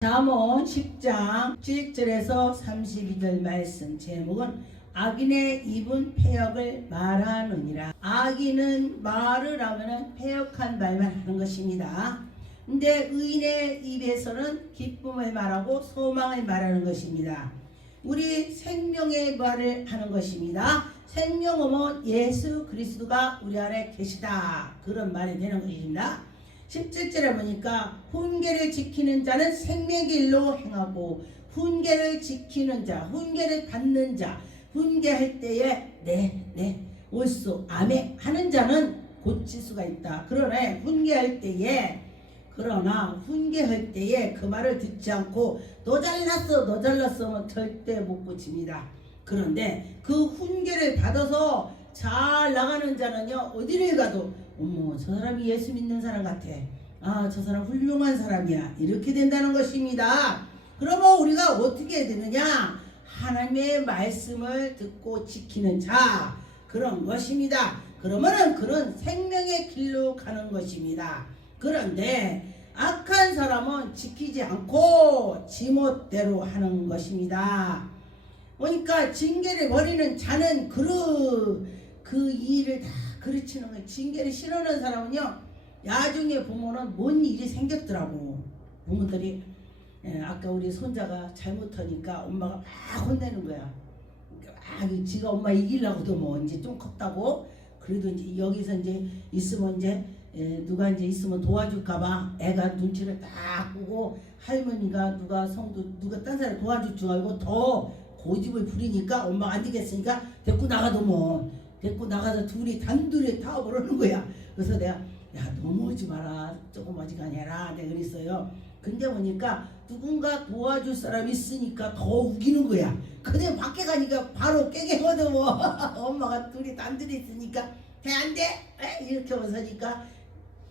잠언 10장 7절에서 32절 말씀 제목은 악인의 입은 패역을 말하느니라. 악인은 말을 하면 패역한 말만 하는 것입니다. 근데 의인의 입에서는 기쁨을 말하고 소망을 말하는 것입니다. 우리 생명의 말을 하는 것입니다. 생명은 예수 그리스도가 우리 안에 계시다, 그런 말이 되는 것입니다. 17절에 보니까 훈계를 지키는 자는 생명의 길로 행하고 훈계를 지키는 자, 훈계를 받는 자, 훈계할 때에 네 옳소 아멘 하는 자는 고칠 수가 있다. 그러나 훈계할 때에 그 말을 듣지 않고 너 잘났어 하면 절대 못 고칩니다. 그런데 그 훈계를 받아서 잘 나가는 자는요, 어디를 가도 어머, 저 사람이 예수 믿는 사람 같아, 아, 저 사람 훌륭한 사람이야, 이렇게 된다는 것입니다. 그러면 우리가 어떻게 해야 되느냐? 하나님의 말씀을 듣고 지키는 자, 그런 것입니다. 그러면은 그런 생명의 길로 가는 것입니다. 그런데 악한 사람은 지키지 않고 지멋대로 하는 것입니다. 그러니까 징계를 버리는 자는 그 일을 다 그르치는 거예요. 징계를 싫어하는 사람은요, 나중에 보면은 뭔 일이 생겼더라고. 부모들이 아까 우리 손자가 잘못하니까 엄마가 막 혼내는 거야. 막 지가 엄마 이기려고도 뭐 이제 좀 컸다고. 그래도 이제 여기서 이제 있으면 이제 누가 이제 있으면 도와줄까봐 애가 눈치를 딱 보고, 할머니가 누가 딴 사람 도와줄 줄 알고 더 고집을 부리니까 엄마가 안 되겠으니까 데리고 나가서 둘이 단둘이 타워버리는 거야. 그래서 내가 야, 넘어오지 마라, 조금 어지간히 해라, 내가 그랬어요. 근데 보니까 누군가 도와줄 사람이 있으니까 더 우기는 거야. 근데 밖에 가니까 바로 깨갱거든 뭐. 엄마가 둘이 단둘이 있으니까 돼 안 돼? 이렇게 웃으니까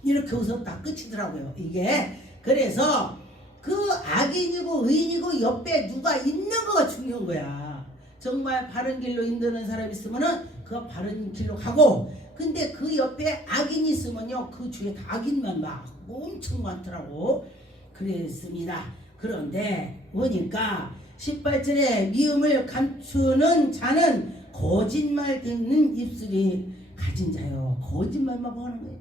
이렇게 웃었다 끝이더라고요 이게. 그래서 그 악인이고 의인이고 옆에 누가 있는 거가 중요한 거야. 정말 바른 길로 인도하는 사람이 있으면은 그 바른 길로 가고, 근데 그 옆에 악인이 있으면요, 그 주위에 다 악인만 막 엄청 많더라고. 그랬습니다. 그런데 보니까 18절에 미움을 감추는 자는 거짓말 듣는 입술이 가진 자요. 거짓말만 하는 거예요.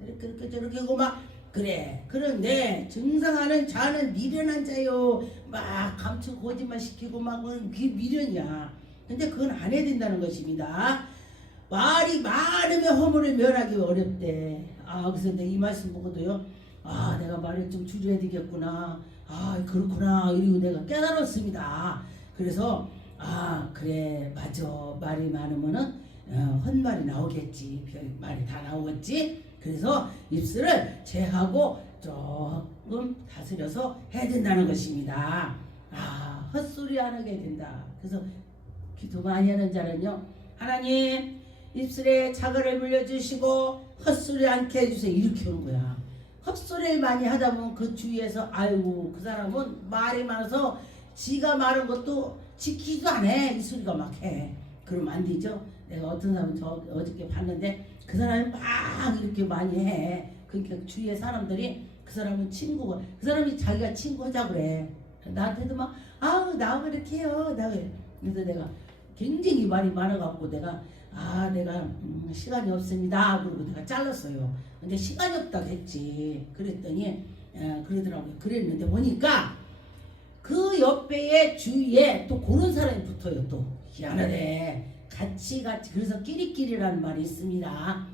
이렇게 저렇게 하고 막 그래. 그런데 증상하는 자는 미련한 자요. 막 감추고 거짓말 시키고 막 그게 미련이야. 근데 그건 안 해야 된다는 것입니다. 말이 많으면 허물을 면하기 어렵대. 그래서 내가 이 말씀 보고도요, 내가 말을 좀 줄여야 되겠구나, 그렇구나, 이러고 내가 깨달았습니다. 그래서 그래, 맞아, 말이 많으면은 헛말이 나오겠지, 별말이 다 나오겠지. 그래서 입술을 제하고 조금 다스려서 해야 된다는 것입니다. 헛소리 안 하게 된다. 그래서 기도 많이 하는 자는요, 하나님 입술에 자갈을 물려주시고 헛소리 않게 해주세요, 이렇게 오는 거야. 헛소리를 많이 하다 보면 그 주위에서 아이고 그 사람은 말이 많아서 지가 말한 것도 지키지도 않아, 이 소리가 막 해. 그러면 안 되죠. 내가 어떤 사람 어저께 봤는데 그 사람이 막 이렇게 많이 해. 그러니까 주위에 사람들이 그 사람은 친구가, 그 사람이 자기가 친구 하자고 그래. 나한테도 막 나 그렇게 해요, 나 그래. 그래서 내가 굉장히 말이 많아갖고 내가 시간이 없습니다 그러고 내가 잘랐어요. 근데 시간이 없다고 했지. 그랬더니 그러더라고요. 그랬는데 보니까 그 옆에 주위에 또 그런 사람이 붙어요. 또 희한하대. 같이 그래서 끼리끼리라는 말이 있습니다.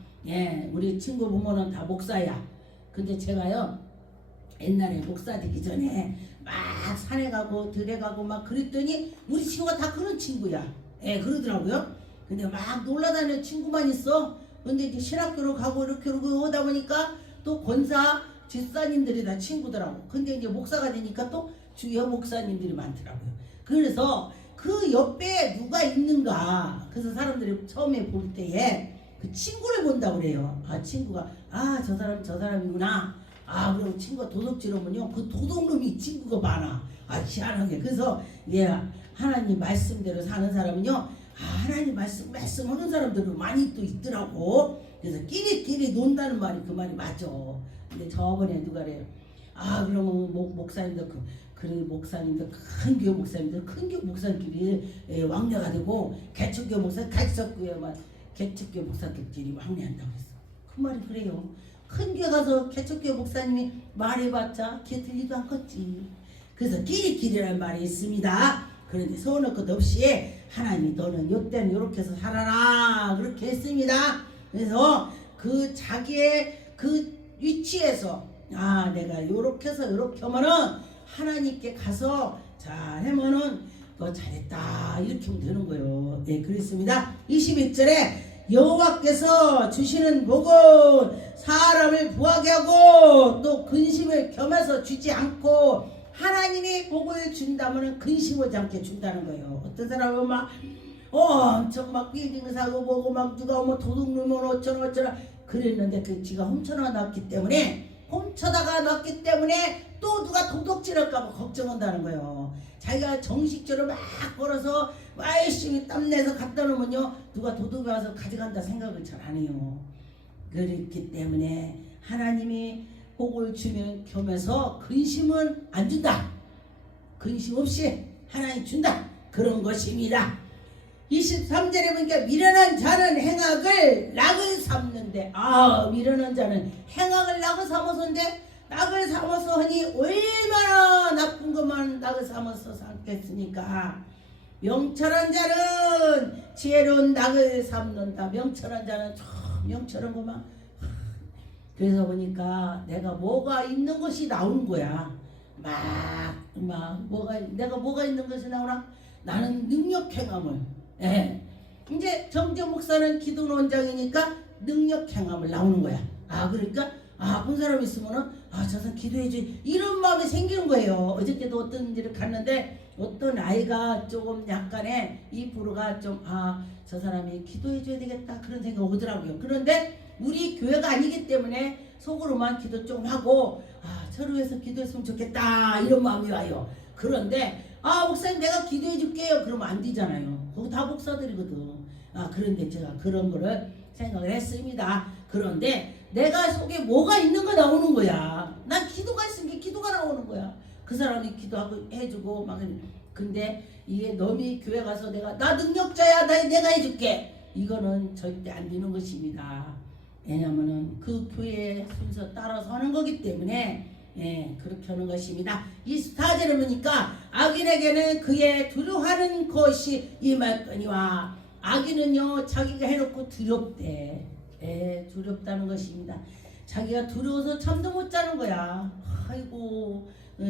우리 친구 부모는 다 목사야. 근데 제가요, 옛날에 목사 되기 전에 막 산에 가고 들에 가고 막 그랬더니 우리 친구가 다 그런 친구야. 그러더라고요. 근데 막 놀러다니는 친구만 있어. 근데 이제 신학교로 가고 이렇게 오다 보니까 또 권사 집사님들이 다 친구더라고. 근데 이제 목사가 되니까 또 주여 목사님들이 많더라고요. 그래서 그 옆에 누가 있는가, 그래서 사람들이 처음에 볼 때에 그 친구를 본다고 그래요. 친구가 저 사람이구나. 그리고 친구가 도둑질하면요, 그 도둑놈이 친구가 많아. 희한하게. 그래서 하나님 말씀대로 사는 사람은요, 하나님 말씀하는 사람들은 많이 또 있더라고. 그래서 끼리끼리 논다는 말이 그 말이 맞아. 근데 저번에 누가 그래요, 그러면 목사님들 목사님들 큰 교회 목사님들 큰 교회 목사님끼리 왕래가 되고 개척교회 목사 개척교회 목사들끼리 왕래한다고 했어. 그 말이 그래요. 큰 교회 가서 개척교회 목사님이 말해봤자 귀에 들리도 않겠지. 그래서 끼리끼리라는 말이 있습니다. 그런데 서운할 것 없이 하나님이 너는 요때는 요렇게 해서 살아라 그렇게 했습니다. 그래서 그 자기의 그 위치에서 내가 요렇게 해서 요렇게 하면은 하나님께 가서 잘하면은 너 잘했다 이렇게 하면 되는 거예요. 네, 그렇습니다. 21절에 여호와께서 주시는 복은 사람을 부하게 하고 또 근심을 겸해서 주지 않고, 하나님이 복을 준다면 근심하지 않게 준다는 거예요. 어떤 사람은 막 엄청 막 빌딩 사고 뭐고 막 누가 도둑 넣으면 어쩌나 그랬는데 그 지가 훔쳐다가 놨기 때문에 또 누가 도둑질할까 봐 걱정한다는 거예요. 자기가 정식적으로 막 걸어서 열심히 땀내서 갖다 놓으면요 누가 도둑이 와서 가져간다 생각을 잘 안 해요. 그렇기 때문에 하나님이 복을 주면 겸해서 근심은 안 준다. 근심 없이 하나님 준다. 그런 것입니다. 23절에 보니까 미련한 자는 행악을 낙을 삼는데, 미련한 자는 행악을 낙을 삼아서인데 낙을 삼아서 하니 얼마나 나쁜 것만 낙을 삼아서 삼겠습니까? 명철한 자는 지혜로운 낙을 삼는다. 명철한 자는 참 명철한 것만. 그래서 보니까 내가 뭐가 있는 것이 나오는 거야. 내가 뭐가 있는 것이 나오나? 나는 능력 행함을. 이제 정재 목사는 기도 원장이니까 능력 행함을 나오는 거야. 그러니까 본 사람 있으면은 저 사람 기도해줘 이런 마음이 생기는 거예요. 어저께도 어떤 일을 갔는데 어떤 아이가 조금 약간의 이 부르가 좀 저 사람이 기도해줘야 되겠다 그런 생각이 오더라고요. 그런데 우리 교회가 아니기 때문에 속으로만 기도 좀 하고 저를 위해서 기도했으면 좋겠다 이런 마음이 와요. 그런데 목사님 내가 기도해 줄게요 그러면 안 되잖아요. 거기 다 목사들이거든. 그런데 제가 그런 거를 생각을 했습니다. 그런데 내가 속에 뭐가 있는 거 나오는 거야. 난 기도가 있으니까 기도가 나오는 거야. 그 사람이 기도하고 해주고 막. 근데 이게 너미 교회 가서 나 능력자야 내가 해줄게 이거는 절대 안 되는 것입니다. 왜냐면은 그 교회의 순서 따라서 하는 거기 때문에 그렇게 하는 것입니다. 24절에 보니까 악인에게는 그의 두려워하는 것이 임할거니와, 악인은요 자기가 해놓고 두렵대. 두렵다는 것입니다. 자기가 두려워서 잠도 못 자는 거야. 아이고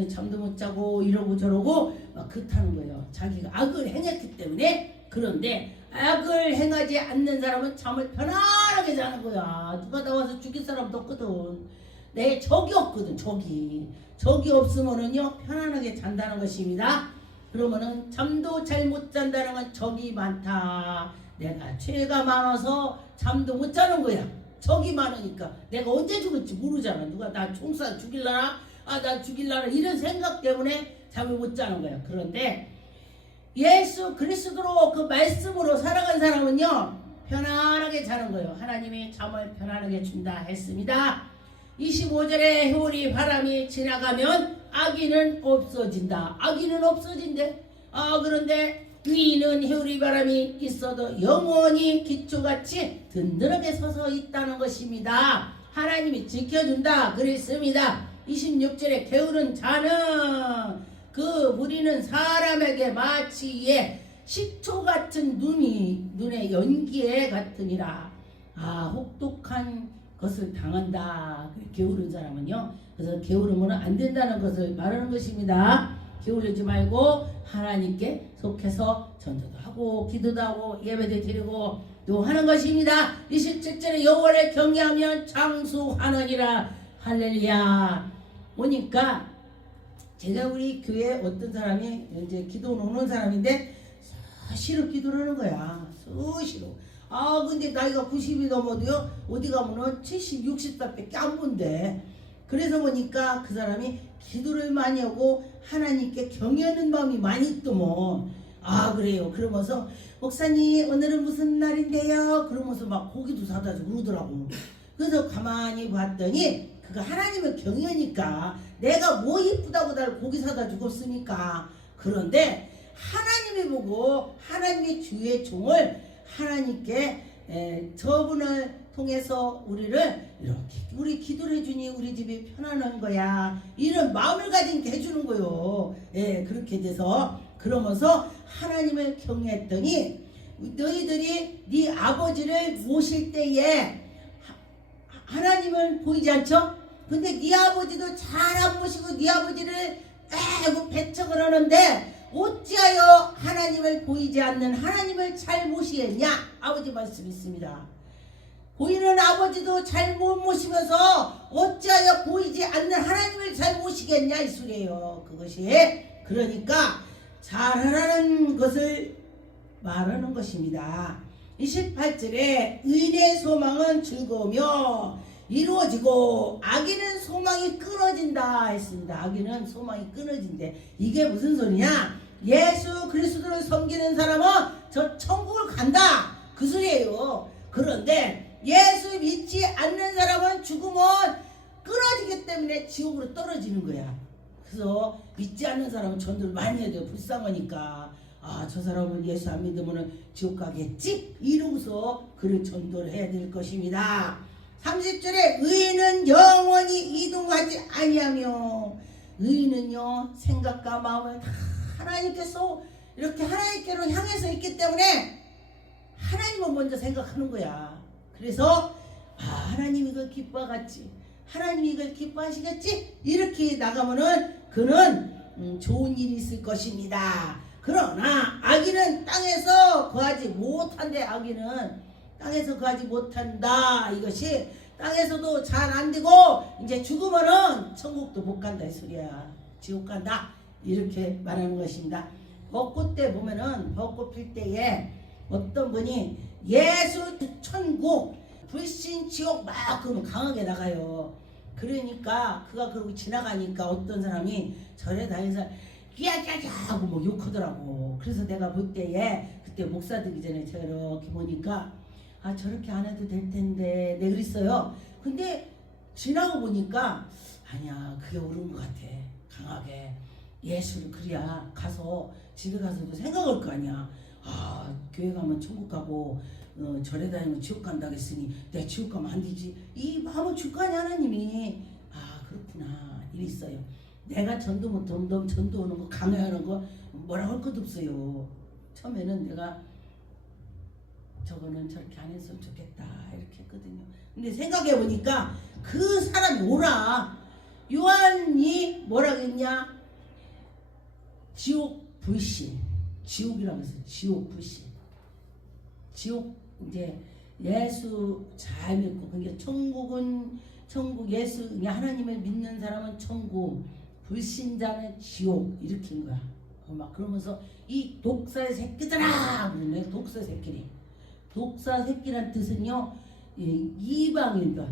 잠도 못 자고 이러고 저러고 막 그렇다는 거예요. 자기가 악을 행했기 때문에. 그런데 악을 행하지 않는 사람은 잠을 편안하게 자는 거야. 누가 나와서 죽일 사람도 없거든. 내 적이 없거든. 적이 없으면은요 편안하게 잔다는 것입니다. 그러면은 잠도 잘 못 잔다는 건 적이 많다. 내가 죄가 많아서 잠도 못 자는 거야. 적이 많으니까 내가 언제 죽을지 모르잖아. 누가 나 총살 죽일라나 나 죽일라나 이런 생각 때문에 잠을 못 자는 거야. 그런데 예수 그리스도로 그 말씀으로 살아간 사람은요 편안하게 자는 거예요. 하나님이 잠을 편안하게 준다 했습니다. 25절에 효리 바람이 지나가면 악인은 없어진다. 악인은 없어진대. 그런데 위는 효리 바람이 있어도 영원히 기초같이 든든하게 서서 있다는 것입니다. 하나님이 지켜준다 그랬습니다. 26절에 게으른 자는 그 무리는 사람에게 마치 식초 같은 눈의 연기에 같으니라. 혹독한 것을 당한다. 게으른 사람은요. 그래서 게으르면 안 된다는 것을 말하는 것입니다. 게으르지 말고 하나님께 속해서 전도도 하고 기도도 하고 예배도 드리고 또 하는 것입니다. 27절에 여호와를 경외하면 장수하느니라. 할렐루야. 보니까 제가 우리 교회 어떤 사람이 이제 기도 오는 사람인데 수시로 기도를 하는 거야. 수시로. 근데 나이가 90이 넘어도요 어디 가면은 70, 60살밖에 안 본대. 그래서 보니까 그 사람이 기도를 많이 하고 하나님께 경외하는 마음이 많이 있더만. 그래요. 그러면서 목사님 오늘은 무슨 날인데요? 그러면서 막 고기도 사다 주고 그러더라고. 그래서 가만히 봤더니 그가 하나님을 경외하니까 내가 뭐 이쁘다고 날 고기 사다 주겠습니까? 그런데 하나님이 보고 하나님의 주의 종을 하나님께 저분을 통해서 우리를 이렇게 우리 기도를 해주니 우리 집이 편안한 거야, 이런 마음을 가진 게 해주는 거요. 그렇게 돼서 그러면서 하나님을 경외했더니 너희들이 네 아버지를 모실 때에 하나님은 보이지 않죠? 근데 네 아버지도 잘 안 모시고 네 아버지를 배척을 하는데 어찌하여 하나님을 보이지 않는 하나님을 잘 모시겠냐? 아버지 말씀 있습니다. 보이는 아버지도 잘 못 모시면서 어찌하여 보이지 않는 하나님을 잘 모시겠냐 이 소리예요. 그것이 그러니까 잘하라는 것을 말하는 것입니다. 28절에 의인의 소망은 즐거우며 이루어지고 악인은 소망이 끊어진다 했습니다. 악인은 소망이 끊어진대. 이게 무슨 소리냐? 예수 그리스도를 섬기는 사람은 저 천국을 간다 그 소리예요. 그런데 예수 믿지 않는 사람은 죽으면 끊어지기 때문에 지옥으로 떨어지는 거야. 그래서 믿지 않는 사람은 전도를 많이 해야 돼요. 불쌍하니까. 저 사람은 예수 안 믿으면 지옥 가겠지? 이러고서 그를 전도를 해야 될 것입니다. 30절에 의인은 영원히 이동하지 아니하며, 의인은요 생각과 마음을 다 하나님께서 이렇게 하나님께로 향해서 있기 때문에 하나님을 먼저 생각하는 거야. 그래서 하나님이 이걸 기뻐하겠지, 하나님이 이걸 기뻐하시겠지, 이렇게 나가면은 그는 좋은 일이 있을 것입니다. 그러나 악인은 땅에서 거하지 못한대. 악인은 땅에서 거하지 못한다. 이것이 땅에서도 잘 안 되고 이제 죽으면은 천국도 못 간다 이 소리야. 지옥 간다 이렇게 말하는 것입니다. 벚꽃 때 보면은 벚꽃 필 때에 어떤 분이 예수 천국 불신 지옥 막 그러면 강하게 나가요. 그러니까 그가 그러고 지나가니까 어떤 사람이 절에 다니면서 끼야끼야끼 하고 뭐 욕하더라고. 그래서 내가 볼 때에 그때 목사 되기 전에 제가 이렇게 보니까 저렇게 안 해도 될 텐데 내 그랬어요. 근데 지나고 보니까 아니야, 그게 옳은 것 같아. 강하게 예수를 그래야 가서 집에 가서도 생각할 거 아니야. 교회 가면 천국 가고 절에 다니면 지옥 간다고 했으니 내가 지옥 가면 안 되지, 이 마음을 줄 거 아니야 하나님이. 그렇구나 이랬어요. 내가 전도 못 하면 전도 오는 거 강요하는 거 뭐라고 할 것도 없어요. 처음에는 내가 저거는 저렇게 안 했으면 좋겠다 이렇게 했거든요. 근데 생각해 보니까 그 사람이 오라. 요한이 뭐라고 했냐? 지옥 불신, 지옥이라고 해서 지옥 불신, 지옥 이제 예수 잘 믿고, 그게 천국은 천국, 예수 하나님을 믿는 사람은 천국, 불신자는 지옥 이렇게 한 거야. 막 그러면서 이 독사의 새끼들아 그러네. 독사의 새끼리. 독사 새끼란 뜻은요 이방인들,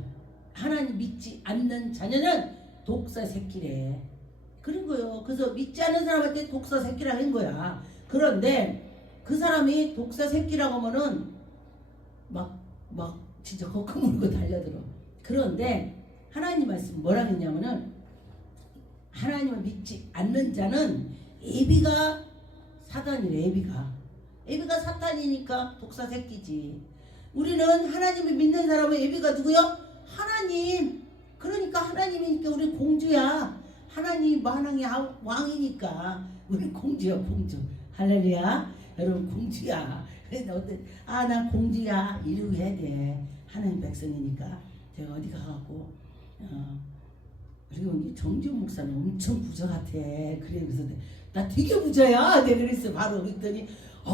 하나님 믿지 않는 자녀는 독사 새끼래. 그런 거요. 그래서 믿지 않는 사람한테 독사 새끼라고 한 거야. 그런데 그 사람이 독사 새끼라고 하면은 막 진짜 거큰 물고 달려들어. 그런데 하나님 말씀 뭐라 했냐면은 하나님을 믿지 않는 자는 애비가 사단이래. 애비가 사탄이니까 독사 새끼지. 우리는 하나님을 믿는 사람은 애비가 누구요? 하나님. 그러니까 하나님이니까 우리 공주야. 하나님 만왕의 왕이니까 우리 공주야, 공주. 할렐루야. 여러분 공주야. 그래서 난 공주야 이러고 해야 돼. 하나님 백성이니까. 제가 어디 가갖고 그리고 정지훈 목사는 엄청 부자 같아. 그래서 나 되게 부자야. 내가 그랬어. 바로 그랬더니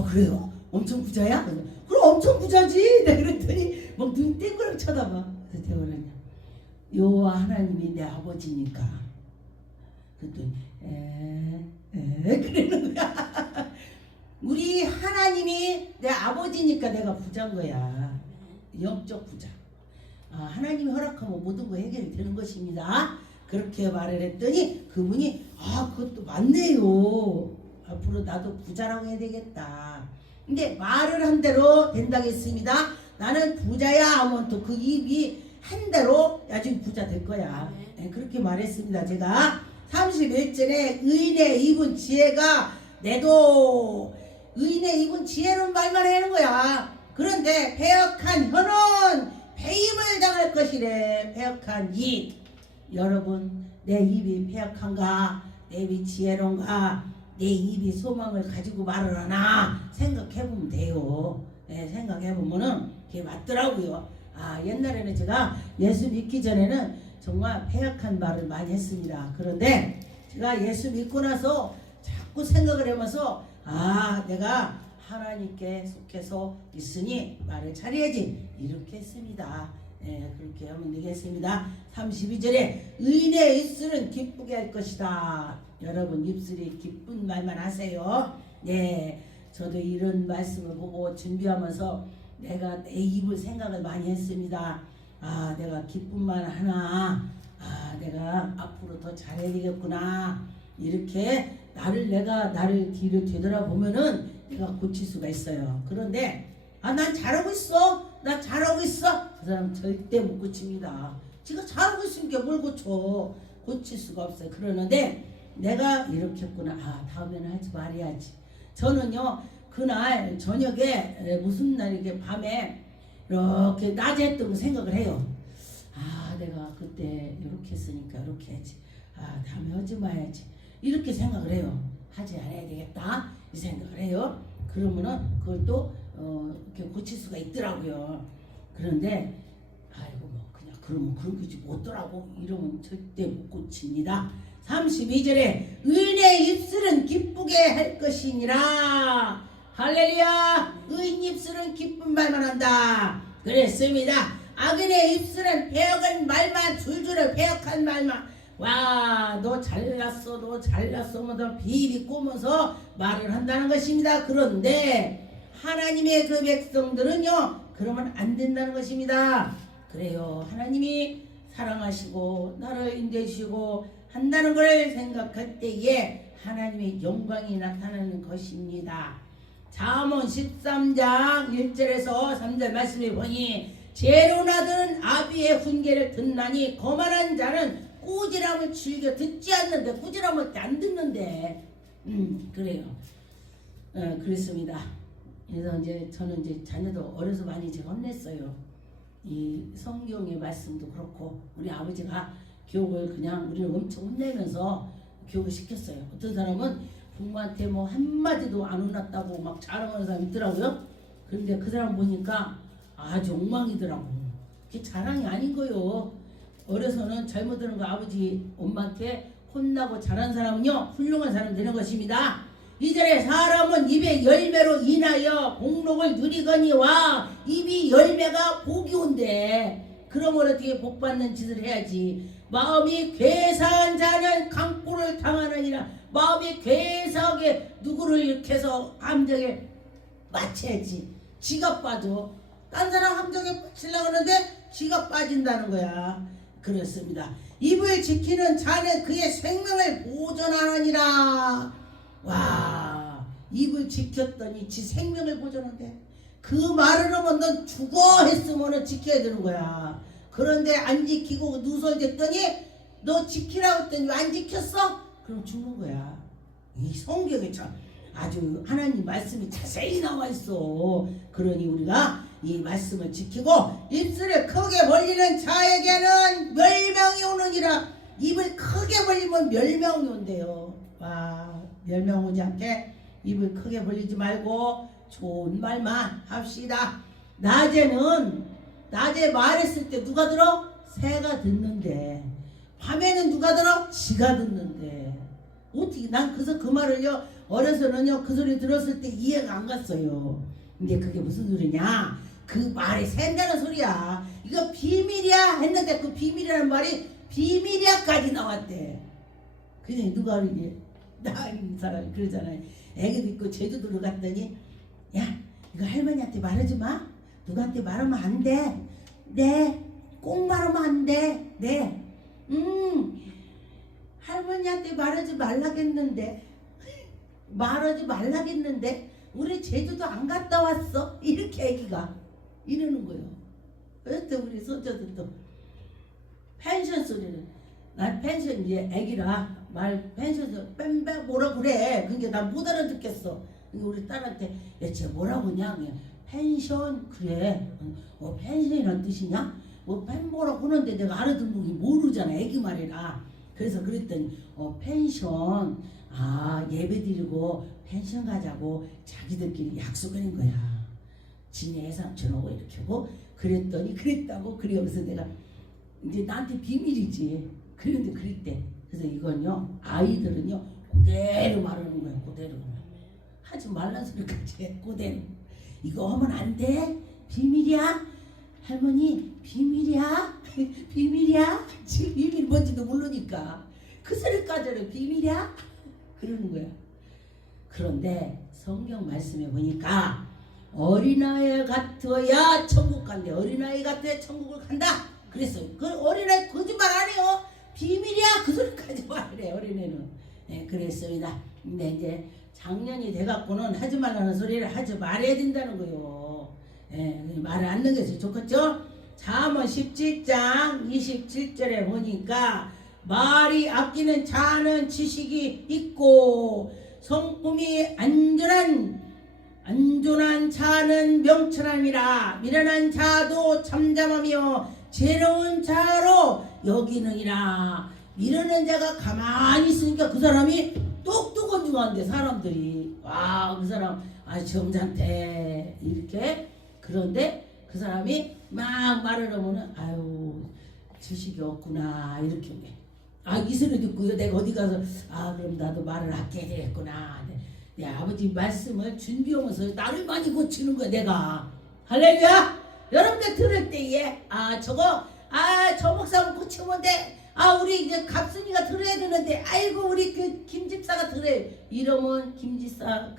그래요? 엄청 부자야? 그럼 엄청 부자지. 내가 그랬더니 막 눈 땡그랗게 쳐다봐. 그래서 제가 그러냐, 요 하나님이 내 아버지니까. 그랬더니 그러는 거야. 우리 하나님이 내 아버지니까 내가 부자인 거야. 영적 부자. 하나님이 허락하면 모든 거 해결이 되는 것입니다. 그렇게 말을 했더니 그분이 그것도 맞네요. 앞으로 나도 부자라고 해야 되겠다. 근데 말을 한 대로 된다겠습니다. 나는 부자야 하면 또 그 입이 한 대로 나중에 부자 될 거야. 그렇게 말했습니다. 제가 31절에 의인의 입은 지혜가 내도 의인의 입은 지혜는 말만 하는 거야. 그런데 패역한 혀는 배임을 당할 것이래. 패역한 입. 여러분 내 입이 패역한가? 내 입이 지혜로운가? 내 입이 소망을 가지고 말을 하나? 생각해보면 돼요. 네, 생각해보면은 그게 맞더라고요. 옛날에는 제가 예수 믿기 전에는 정말 패역한 말을 많이 했습니다. 그런데 제가 예수 믿고 나서 자꾸 생각을 하면서 내가 하나님께 속해서 있으니 말을 잘해야지 이렇게 했습니다. 그렇게 하면 되겠습니다. 32절에 의인의 입술은 기쁘게 할 것이다. 여러분 입술이 기쁜 말만 하세요. 저도 이런 말씀을 보고 준비하면서 내가 내 입을 생각을 많이 했습니다. 내가 기쁜 말 하나, 내가 앞으로 더 잘해야 되겠구나. 이렇게 나를 뒤를 되돌아보면은 내가 고칠 수가 있어요. 그런데 난 잘하고 있어. 나 잘하고 있어. 그 사람 절대 못 고칩니다. 지가 잘하고 있으니까 뭘 고쳐. 고칠 수가 없어요. 그러는데 내가 이렇게 했구나. 다음에는 하지 말아야지. 저는요 그날 저녁에 무슨 날이게 밤에 이렇게 낮에 했던 거 생각을 해요. 내가 그때 이렇게 했으니까 이렇게 해야지. 다음에 하지 말아야지. 이렇게 생각을 해요. 하지 않아야 되겠다 이 생각을 해요. 그러면은 그걸 또 이렇게 고칠 수가 있더라고요. 그런데 그냥 그러면 그런 거지 못더라고 이러면 절대 못 고칩니다. 32절에 의인의 입술은 기쁘게 할 것이니라. 할렐루야. 의인 입술은 기쁜 말만 한다 그랬습니다. 악인의 입술은 패역한 말만 줄줄을 패역한 말만 너 잘났어 너 잘났어 뭐 비비 꼬면서 말을 한다는 것입니다. 그런데 하나님의 그 백성들은요 그러면 안 된다는 것입니다. 그래요. 하나님이 사랑하시고 나를 인도해주시고 한다는 걸 생각할 때에 하나님의 영광이 나타나는 것입니다. 잠언 13장 1절에서 3절 말씀을 보니 죄로 나든 아비의 훈계를 듣나니 거만한 자는 꾸지람을 즐겨 듣지 않는데 꾸지람을 안 듣는데 그래요. 그렇습니다. 그래서 저는 자녀도 어려서 많이 제가 혼냈어요. 이 성경의 말씀도 그렇고 우리 아버지가 교육을 그냥 우리를 엄청 혼내면서 교육을 시켰어요. 어떤 사람은 부모한테 뭐 한마디도 안 혼났다고 막 자랑하는 사람이 있더라고요. 그런데 그 사람 보니까 아주 엉망이더라고. 그게 자랑이 아닌 거요. 어려서는 잘못하는 거 아버지 엄마한테 혼나고 잘한 사람은요 훌륭한 사람 되는 것입니다. 2절에 사람은 입의 열매로 인하여 복록을 누리거니와 입이 열매가 복이 온대. 그러면 어떻게 복받는 짓을 해야지. 마음이 괴사한 자는 강포를 당하느니라. 마음이 괴사하게 누구를 이렇게 해서 함정에 맞춰야지. 지가 빠져. 딴 사람 함정에 빠지려고 하는데 지가 빠진다는 거야. 그렇습니다. 입을 지키는 자는 그의 생명을 보존하느니라. 입을 지켰더니 지 생명을 보존한대. 그 말을 하면 넌 죽어 했으면 지켜야 되는 거야. 그런데 안 지키고 누설댔더니 너 지키라고 했더니 왜 안 지켰어? 그럼 죽는 거야. 이 성경에 참 아주 하나님 말씀이 자세히 나와 있어. 그러니 우리가 이 말씀을 지키고 입술을 크게 벌리는 자에게는 멸망이 오느니라. 입을 크게 벌리면 멸망이 온대요. 멸망 오지 않게 입을 크게 벌리지 말고 좋은 말만 합시다. 낮에 말했을 때 누가 들어? 새가 듣는데 밤에는 누가 들어? 지가 듣는데 어떻게 난 그래서 그 말을요 어려서는요 그 소리 들었을 때 이해가 안 갔어요. 근데 그게 무슨 소리냐? 그 말이 샌다는 소리야. 이거 비밀이야 했는데 그 비밀이라는 말이 비밀이야까지 나왔대. 그냥 누가 이게 나은 사람이 그러잖아요. 애기도 있고 제주도로 갔더니 야 이거 할머니한테 말하지 마. 누구한테 말하면 안 돼. 네. 꼭 말하면 안 돼. 네. 할머니한테 말하지 말라겠는데 말하지 말라겠는데 우리 제주도 안 갔다 왔어. 이렇게 애기가 이러는 거예요. 그때 우리 손자들도 펜션 소리를 난 펜션 이제 애기라 말 펜션에서 뺨뺨 뭐라 그래. 그게 나 못 알아듣겠어. 우리 딸한테 야쟤 뭐라고 하냐. 펜션 그래. 펜션이란 뜻이냐? 뭐 펜보라고 하는데 내가 알아듣는 게 모르잖아. 애기 말이라. 그래서 그랬더니 펜션 예배드리고 펜션 가자고 자기들끼리 약속하는 거야. 진의 삼촌하고 이렇게 하고 그랬더니 그랬다고. 그러면서 내가 이제 나한테 비밀이지. 그런데 그랬대. 그래서 이건요 아이들은요 그대로 말하는 거야. 그대로 하지 말란 소리까지 해. 그대로 이거 하면 안 돼. 비밀이야. 할머니 비밀이야. 비밀이야. 지금 비밀 뭔지도 모르니까 그 소리까지는 비밀이야. 그러는 거야. 그런데 성경 말씀에 보니까 어린아이 같아야 천국 간대. 어린아이 같아야 천국을 간다. 그랬어. 그 어린아이 거짓말 안 해요. 비밀이야. 그 소리까지 말해 어린애는. 네, 그랬습니다. 근데 이제 작년이 돼갖고는 하지 말라는 소리를 하지 말아야 된다는 거요. 예, 말을 안 넘겨서 좋겠죠? 잠언 17장 27절에 보니까 말이 아끼는 자는 지식이 있고 성품이 안전한 자는 명철함이라. 미련한 자도 잠잠하며 지혜로운 자로 여기느니라. 미련한 자가 가만히 있으니까 그 사람이 똑똑한 줄 아는데 사람들이 그 사람 점잖대 이렇게. 그런데 그 사람이 막 말을 하면은 지식이 없구나 이렇게. 이 소리 듣고요 내가 어디 가서 그럼 나도 말을 아껴야 되겠구나. 내 아버지 말씀을 준비하면서 나를 많이 고치는 거야 내가. 할렐루야. 여러분들 들을 때에 저 목사님 고치면 돼. 우리 이제 갑순이가 들어야 되는데 아이고 우리 그 김집사가 들어야. 이러면 김집사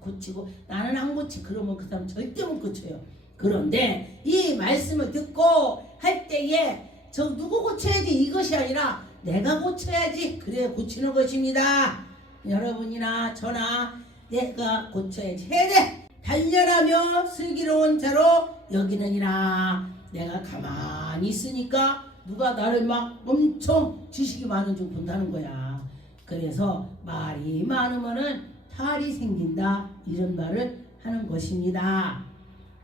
고치고 나는 안 고치. 그러면 그 사람 절대 못 고쳐요. 그런데 이 말씀을 듣고 할 때에 누구 고쳐야지 이것이 아니라 내가 고쳐야지. 그래 고치는 것입니다. 여러분이나 저나 내가 고쳐야지 해야 돼. 단련하며 슬기로운 자로 여기느니라. 내가 가만히 있으니까 누가 나를 막 엄청 지식이 많은 줄 본다는 거야. 그래서 말이 많으면은 탈이 생긴다 이런 말을 하는 것입니다.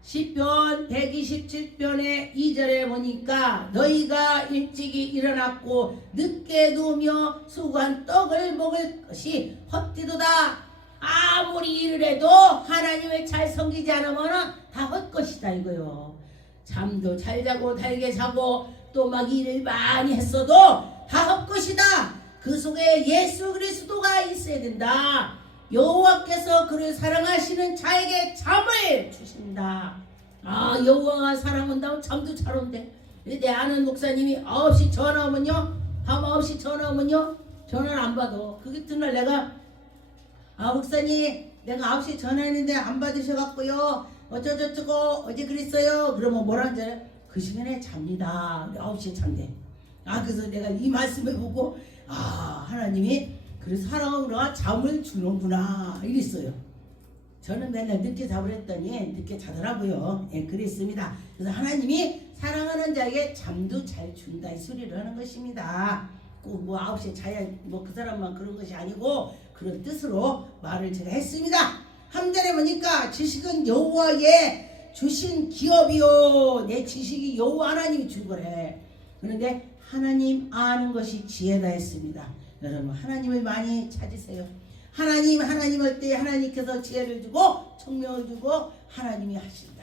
시편 127편의 2절에 보니까 너희가 일찍이 일어났고 늦게 누우며 수고한 떡을 먹을 것이 헛되도다. 아무리 일을 해도 하나님을 잘 섬기지 않으면 다 헛것이다 이거요. 잠도 잘 자고 달게 자고 또 막 일을 많이 했어도 다 헛것이다. 그 속에 예수 그리스도가 있어야 된다. 여호와께서 그를 사랑하시는 자에게 잠을 주신다. 여호와가 사랑한다면 잠도 잘 온대. 내 아는 목사님이 9시 전화 오면요, 밤 9시 전화 오면요 전화를 안 받아. 그 이튿날 내가 목사님 내가 9시 전화했는데 안 받으셔갖고요 어쩌저쩌고 어제 그랬어요. 그러면 뭐라는 줄 알아요? 그 시간에 잡니다. 9시에 잔대. 그래서 내가 이 말씀을 보고 하나님이 그래 사랑으로 잠을 주는구나 이랬어요. 저는 맨날 늦게 자고 했더니 늦게 자더라고요. 예, 그랬습니다. 그래서 하나님이 사랑하는 자에게 잠도 잘 준다 이 소리를 하는 것입니다. 꼭 9시에 자야 그 사람만 그런 것이 아니고 그런 뜻으로 말을 제가 했습니다. 3절에 보니까 지식은 여호와의 주신 기업이요. 내 지식이 여호와 하나님이 준 거래. 그런데 하나님 아는 것이 지혜다 했습니다. 여러분 하나님을 많이 찾으세요. 하나님 할 때 하나님께서 지혜를 주고 총명을 주고 하나님이 하신다.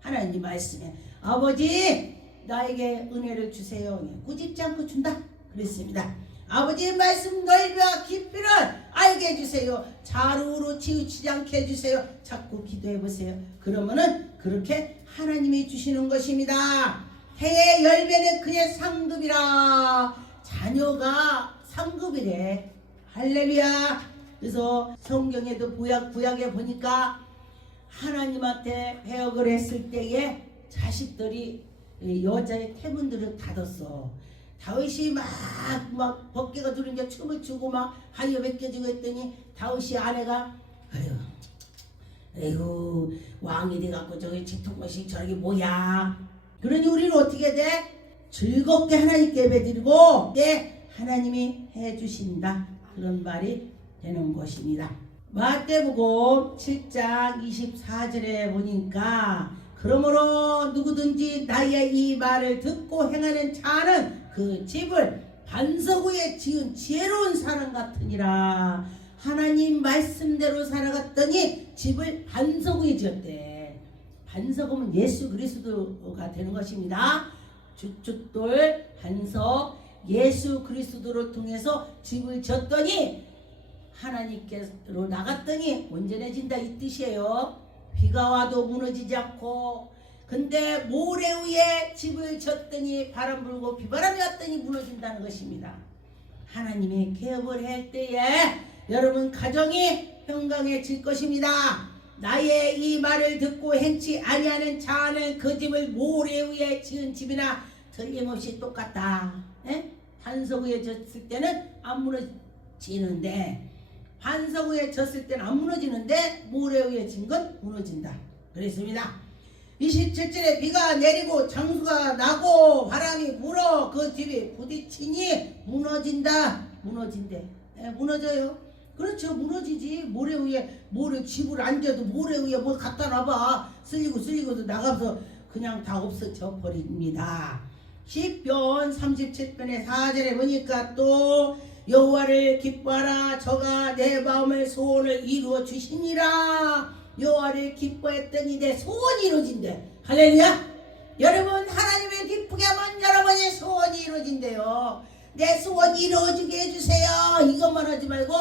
하나님 말씀에 아버지 나에게 은혜를 주세요. 꾸짖지 않고 준다 그랬습니다. 아버지의 말씀 넓이와 깊이를 알게 해주세요. 자루로 치우치지 않게 해주세요. 자꾸 기도해보세요. 그러면은 그렇게 하나님이 주시는 것입니다. 해의 열매는 그의 상급이라. 자녀가 상급이래. 할렐루야. 그래서 성경에도 구약에 보니까 하나님한테 배역을 했을 때에 자식들이 여자의 태문들을 닫았어. 다윗이 막 벗개가 두른게 춤을 추고 막 하여 벗겨지고 했더니 다윗이 아내가 에휴 왕이 돼갖고 저기 지통것이 저기 뭐야. 그러니 우리는 어떻게 돼? 즐겁게 하나님께 예배드리고 하나님이 해주신다. 그런 말이 되는 것입니다. 마태복음 7장 24절에 보니까 그러므로 누구든지 나의 이 말을 듣고 행하는 자는 그 집을 반석 위에 지은 지혜로운 사람 같으니라. 하나님 말씀대로 살아갔더니 집을 반석 위에 지었대. 반석은 예수 그리스도가 되는 것입니다. 주춧돌 반석 예수 그리스도를 통해서 집을 지었더니 하나님께로 나갔더니 온전해진다 이 뜻이에요. 비가 와도 무너지지 않고, 근데 모래 위에 집을 졌더니 바람 불고 비바람이 왔더니 무너진다는 것입니다. 하나님이 개업을 할 때에 여러분 가정이 평강해질 것입니다. 나의 이 말을 듣고 행치 아니하는 자는 그 집을 모래 위에 지은 집이나 틀림없이 똑같다. 에? 반석 위에 졌을 때는 안 무너지는데, 반석 위에 졌을 때는 안 무너지는데 모래 위에 진 건 무너진다 그랬습니다. 27절에 비가 내리고 장수가 나고 바람이 불어 그 집이 부딪히니 무너진다. 무너진대. 무너져요. 그렇죠. 무너지지. 모래 위에 모래 집을 앉아도 모래 위에 뭐 갖다 놔봐. 쓸리고도 나가서 그냥 다 없어져 버립니다. 시편 37편의 4절에 보니까 또 여호와를 기뻐하라. 저가 내 마음의 소원을 이루어 주시니라. 여호와를 기뻐했더니 내 소원이 이루어진대. 할렐루야. 여러분 하나님을 기쁘게 하면 여러분의 소원이 이루어진대요. 내 소원이 이루어지게 해주세요. 이것만 하지 말고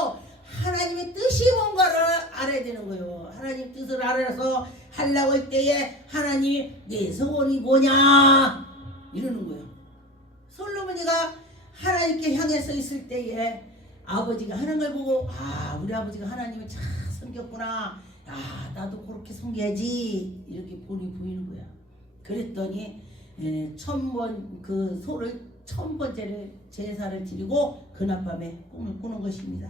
하나님의 뜻이 뭔가를 알아야 되는 거예요. 하나님 뜻을 알아서 하려고 할 때에 하나님이 내 소원이 뭐냐 이러는 거예요. 솔로몬이가 하나님께 향해 서 있을 때에 아버지가 하는 걸 보고 우리 아버지가 하나님을 잘 섬겼구나. 나도 그렇게 섬겨야지. 이렇게 본이 보이는 거야. 그랬더니 그 소를 1000번째를 제사를 드리고 그날밤에 꿈을 꾸는 것입니다.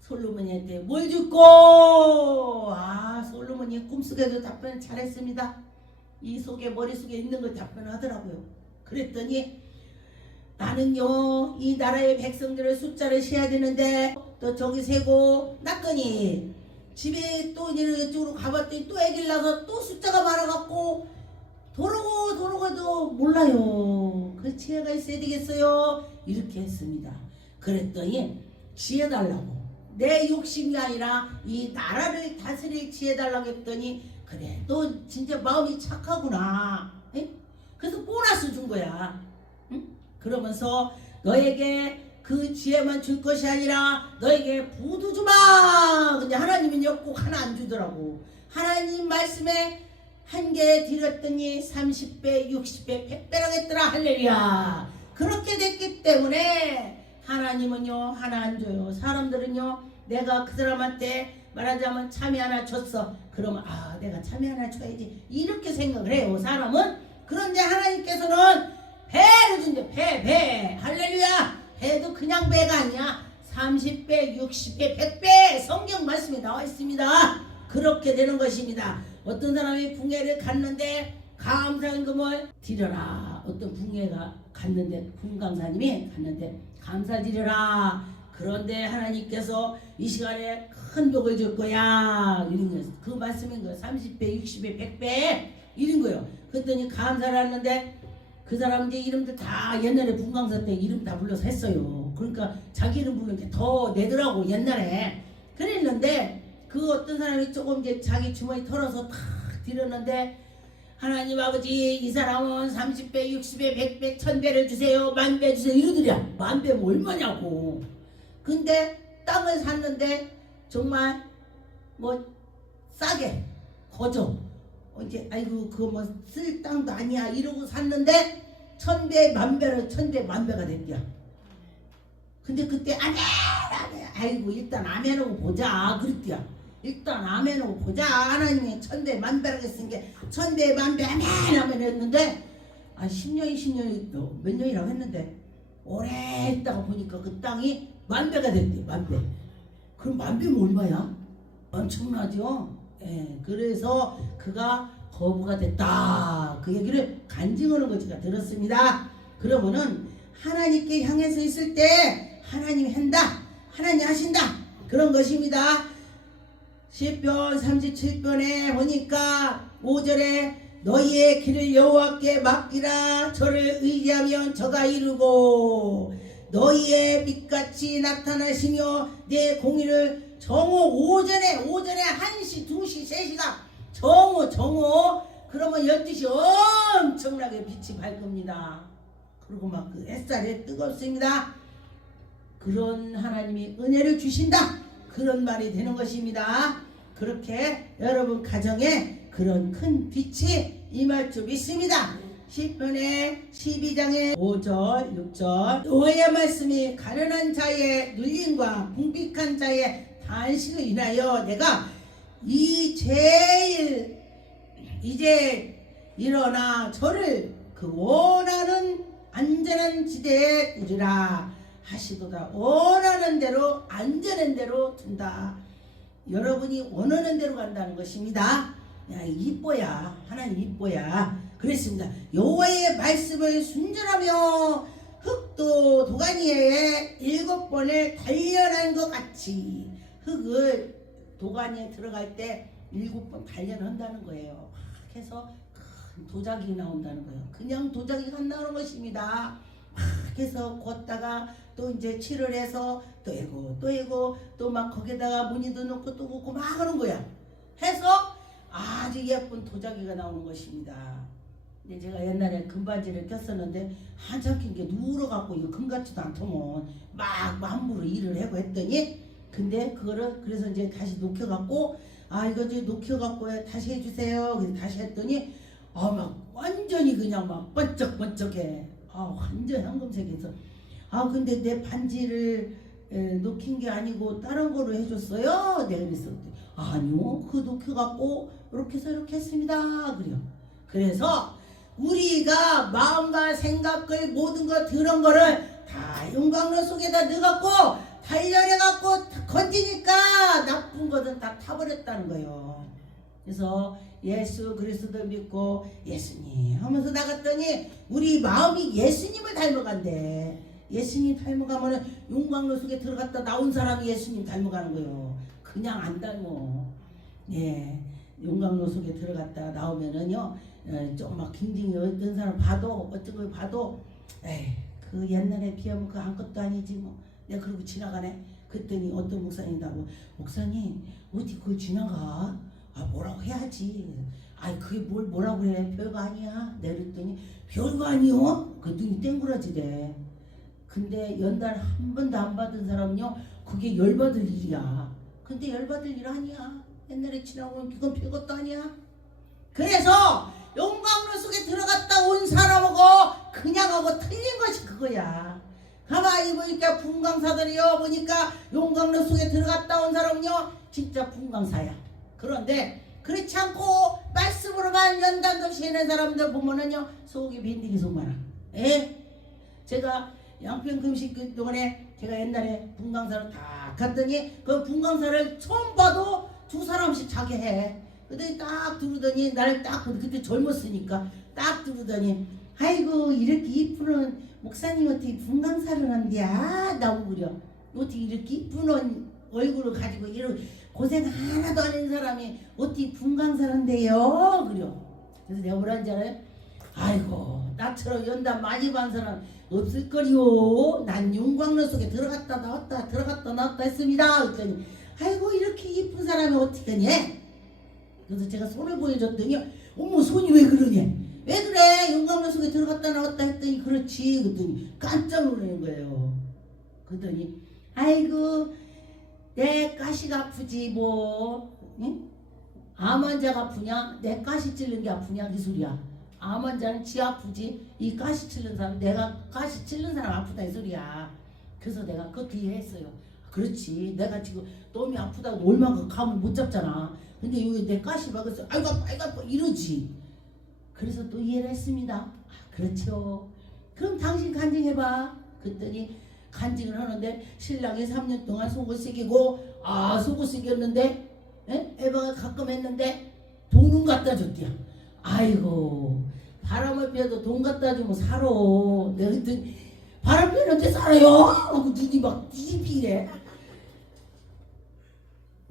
솔로몬이한테 뭘 죽고 솔로몬이 꿈속에도 답변을 잘했습니다. 이 속에 머릿속에 있는 걸 답변을 하더라고요. 그랬더니 나는요 이 나라의 백성들의 숫자를 세야 되는데 또 저기 세고 났더니 집에 또 이쪽으로 가봤더니 또 애기를 낳아서 또 숫자가 많아갖고 도로고도 몰라요. 그 지혜가 있어야 되겠어요. 이렇게 했습니다. 그랬더니 지혜 달라고, 내 욕심이 아니라 이 나라를 다스릴 지혜 달라고 했더니 그래 너 진짜 마음이 착하구나. 그래서 보너스 준 거야. 그러면서 너에게 그 지혜만 줄 것이 아니라 너에게 부도 주마. 근데 하나님은요 꼭 하나 안 주더라고. 하나님 말씀에 한 개 드렸더니 30배 60배 100배라고 했더라. 할렐루야. 그렇게 됐기 때문에 하나님은요 하나 안 줘요. 사람들은요 내가 그 사람한테 말하자면 참외 하나 줬어. 그러면 내가 참외 하나 줘야지 이렇게 생각을 해요 사람은. 그런데 하나님께서는 배를 준대. 배. 할렐루야. 배도 그냥 배가 아니야. 30배 60배 100배 성경 말씀에 나와 있습니다. 그렇게 되는 것입니다. 어떤 사람이 붕해를 갔는데 감사임금을 드려라. 어떤 붕해가 갔는데 금강사님이 갔는데 감사 드려라. 그런데 하나님께서 이 시간에 큰 복을 줄 거야 이런 거예요. 그 말씀인 거예요. 30배 60배 100배 이런 거예요. 그랬더니 감사를 하는데 그 사람 이제 이름들 다 옛날에 분강사 때 이름 다 불러서 했어요. 그러니까 자기 이름 부르는 게 더 내더라고 옛날에. 그랬는데 그 어떤 사람이 조금 이제 자기 주머니 털어서 탁 드렸는데 하나님 아버지 이 사람은 30배 60배 100배 1000배를 주세요. 10,000배 주세요 이러더랴. 10,000배면 얼마냐고. 근데 땅을 샀는데 정말 뭐 싸게 거저 이제 아이고 그거 뭐 쓸 땅도 아니야 이러고 샀는데 1000배 10,000배로 1000배 10,000배가 됐대요. 근데 그때 안해 아이고 일단 아멘하고 보자 그랬대요. 일단 아멘하고 보자. 하나님이 1000배 10,000배라고 했으니까 1000배 10,000배 아멘 했는데 10년이 10년이 몇 년이라고 했는데 오래 있다가 보니까 그 땅이 10,000배가 됐대요. 10,000배. 그럼 10,000배면 얼마야? 엄청나죠. 그래서 그가 거부가 됐다. 그 얘기를 간증하는 거 제가 들었습니다. 그러면은 하나님께 향해서 있을 때 하나님이 한다. 하나님 하신다. 그런 것입니다. 시편 37편에 보니까 5절에 너희의 길을 여호와께 맡기라. 저를 의지하면 저가 이루고 너희의 빛같이 나타나시며 내 공의를 정오 오전에 1시 2시 3시가 정오 그러면 12시 엄청나게 빛이 밝습니다. 그리고 막 그 햇살에 뜨겁습니다. 그런 하나님이 은혜를 주신다. 그런 말이 되는 것입니다. 그렇게 여러분 가정에 그런 큰 빛이 임할 줄 믿습니다. 시편의 12장의 5절 6절 여호와의 말씀이 가련한 자의 눌림과 궁핍한 자의 단식을 인하여 내가 이제 일어나 저를 그 원하는 안전한 지대에 두리라 하시도다. 원하는 대로 안전한 대로 둔다. 여러분이 원하는 대로 간다는 것입니다. 야, 이뻐야 하나님 이뻐야 그랬습니다. 여호와의 말씀을 순전하며 흙도 도가니에 7번을 단련한 것 같이 흙을 도가니에 들어갈 때 7번 단련한다는 거예요. 막 해서 큰 도자기 나온다는 거예요. 그냥 도자기가 안 나오는 것입니다. 막 해서 걷다가 또 이제 칠을 해서 또 해고 또 막 거기다가 무늬도 넣고 또 굽고 막 하는 거야. 해서 아주 예쁜 도자기가 나오는 것입니다. 근데 제가 옛날에 금바지를 꼈었는데 한참 낀 게 누러갖고 이거 금 같지도 않더만 막 함부로 일을 하고 했더니 근데 그거를 그래서 이제 다시 녹여갖고 이거 이제 녹여갖고 다시 해주세요. 그래서 다시 했더니 막 완전히 그냥 막 번쩍번쩍해. 완전 황금색에서 근데 내 반지를 녹인 게 아니고 다른 거로 해줬어요. 내가 그랬어. 아니요, 그 녹여갖고 이렇게 해서 이렇게 했습니다. 그래요. 그래서 우리가 마음과 생각을 모든 거 들은 거를 다 용광로 속에다 넣어갖고 단련해갖고 건지니까 나쁜 것은 다 타버렸다는 거예요. 그래서 예수 그리스도 믿고 예수님 하면서 나갔더니 우리 마음이 예수님을 닮아간대. 예수님 닮아가면은 용광로 속에 들어갔다 나온 사람이 예수님 닮아가는 거예요. 그냥 안 닮어. 예, 용광로 속에 들어갔다 나오면은요, 좀 막 굉장히 어떤 사람 봐도 어떤 걸 봐도 그 옛날에 비하면 그 아무것도 아니지 뭐. 내가 그러고 지나가네. 그랬더니 어떤 목사님이라고 목사님 어디 그걸 지나가? 뭐라고 해야지. 그게 뭐라고 해? 별거 아니야. 내가 그랬더니 별거 아니요? 그 눈이 땡그라지대. 근데 연단 한 번도 안 받은 사람은요 그게 열받을 일이야. 근데 열받을 일 아니야. 옛날에 지나오면 이건 별것도 아니야. 그래서 용광로 속에 들어갔다 온 사람하고 그냥하고 틀린 것이 그거야. 가만히 보니까 분광사들이요 보니까 용광로 속에 들어갔다 온 사람은요 진짜 분광사야. 그런데 그렇지 않고 말씀으로만 연단없이 하는 사람들 보면은요 속이 빈디기 속만아. 제가 양평 금식 동안에 제가 옛날에 분광사로 딱 갔더니 그 분광사를 처음 봐도 2사람씩 자기 해. 그랬더니 딱 들으더니 나를 딱 그때 젊었으니까 딱 들으더니 아이고 이렇게 이쁘는 목사님 어떻게 분광사를 한대야 나오고 그려. 어떻게 이렇게 이쁜 얼굴을 가지고 이런 고생 하나도 안 하는 사람이 어떻게 분광사를 한대요 그려. 그래서 내가 뭐라는지 알아요? 아이고 나처럼 연단 많이 반 사람 없을거리요. 난 용광로 속에 들어갔다 나왔다 했습니다. 그랬더니 아이고 이렇게 이쁜 사람이 어떻게 하니? 그래서 제가 손을 보여줬더니 어머 손이 왜 그러냐? 왜 그래? 용광로 속에 들어갔다 나왔다 했더니 그렇지. 그랬더니 깜짝 놀라는 거예요. 그랬더니 아이고 내 가시가 아프지 뭐. 응? 암 환자가 아프냐? 내 가시 찔른 게 아프냐? 이 소리야. 암 환자는 지 아프지. 이 가시 찔른 사람 내가 가시 찔른 사람 아프다 이 소리야. 그래서 내가 그것도 이해했어요. 그렇지 내가 지금 놈이 아프다고 얼마나 감을 못 잡잖아. 근데 여기 내 가시 박았어. 아이고 아파 이러지. 그래서 또 이해를 했습니다. 그렇죠. 그럼 당신 간증해봐. 그랬더니 간증을 하는데 신랑이 3년 동안 속을 새기고 속을 새겼는데 에바가 가끔 했는데 돈은 갖다 줬대요. 아이고 바람을 피워도 돈 갖다 주면 살아. 내가 그랬더니 바람 피우는데 살아요? 하고 눈이 막 뒤집히래.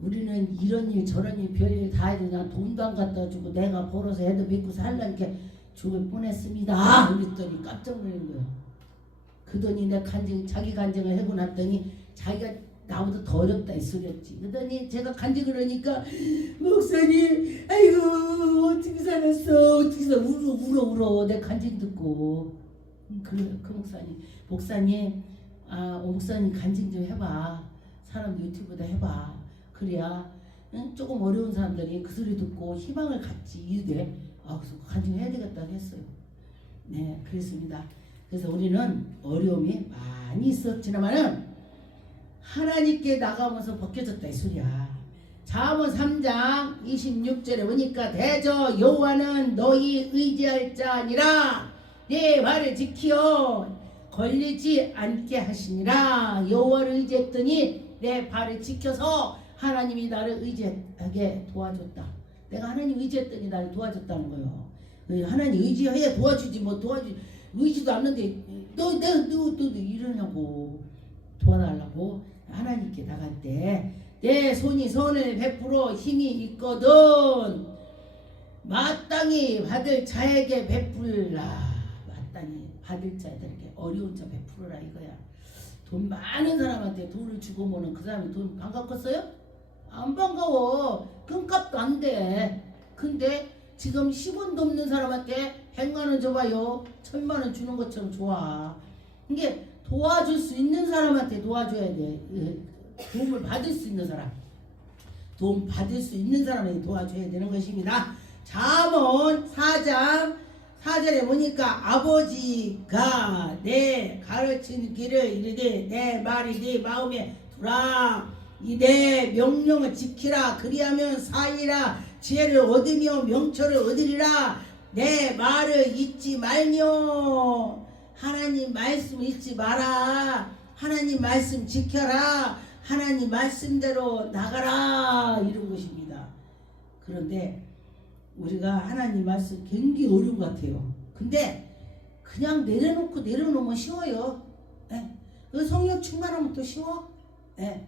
우리는 이런 일 저런 일 별일 다 해도 그냥 돈도 안 갖다 주고 내가 벌어서 애도 믿고 살라니까 죽을 뻔했습니다. 그랬더니 깜짝 놀란 거예요. 그 돈이 내 간증, 자기 간증을 하고 났더니 자기가 나보다 더 어렵다 이 소리였지. 그러더니 제가 간증을 하니까 목사님 아이고 어떻게 살았어 어떻게 살았어 울어 내 간증 듣고. 그 목사님 목사님 간증 좀 해봐. 사람 유튜브도 해봐. 그래야 조금 어려운 사람들이 그 소리 듣고 희망을 갖지. 이유대 그래서 간증해야 되겠다 했어요. 네, 그렇습니다. 그래서 우리는 어려움이 많이 있었지만은 하나님께 나가면서 벗겨졌다 이 소리야. 잠언 3장 26절에 보니까 대저 여호와는 너희 의지할 자니라 내 말을 지키어 걸리지 않게 하시니라. 여호와를 의지했더니 내 발을 지켜서 하나님이 나를 의지하게 도와줬다. 내가 하나님 의지했더니 나를 도와줬다는 거예요. 하나님 의지해야 도와주지 뭐 의지도 않는데 너 이러냐고 도와달라고. 하나님께 나갈 때 내 손이 선을 베풀어 힘이 있거든 마땅히 받을 자에게 베풀라. 마땅히 받을 자들에게 어려운 자 베풀어라 이거야. 돈 많은 사람한테 돈을 주고 뭐는 그 사람이 돈 반갑겠어요? 안 반가워. 끈값도 안 돼. 근데 지금 10원도 없는 사람한테 100만원 줘봐요. 1000만원 주는 것처럼 좋아. 이게 도와줄 수 있는 사람한테 도와줘야 돼. 도움을 받을 수 있는 사람. 도움 받을 수 있는 사람에게 도와줘야 되는 것입니다. 잠언 4장 4절에 보니까 아버지가 내 가르친 길을 이르되 내 말이 네 마음에 두라. 이 내 명령을 지키라. 그리하면 사이라. 지혜를 얻으며 명철을 얻으리라. 내 말을 잊지 말며. 하나님 말씀 잊지 마라. 하나님 말씀 지켜라. 하나님 말씀대로 나가라. 이런 것입니다. 그런데 우리가 하나님 말씀 굉장히 어려운 것 같아요. 근데 그냥 내려놓으면 쉬워요. 네. 그 성령 충만하면 또 쉬워. 네.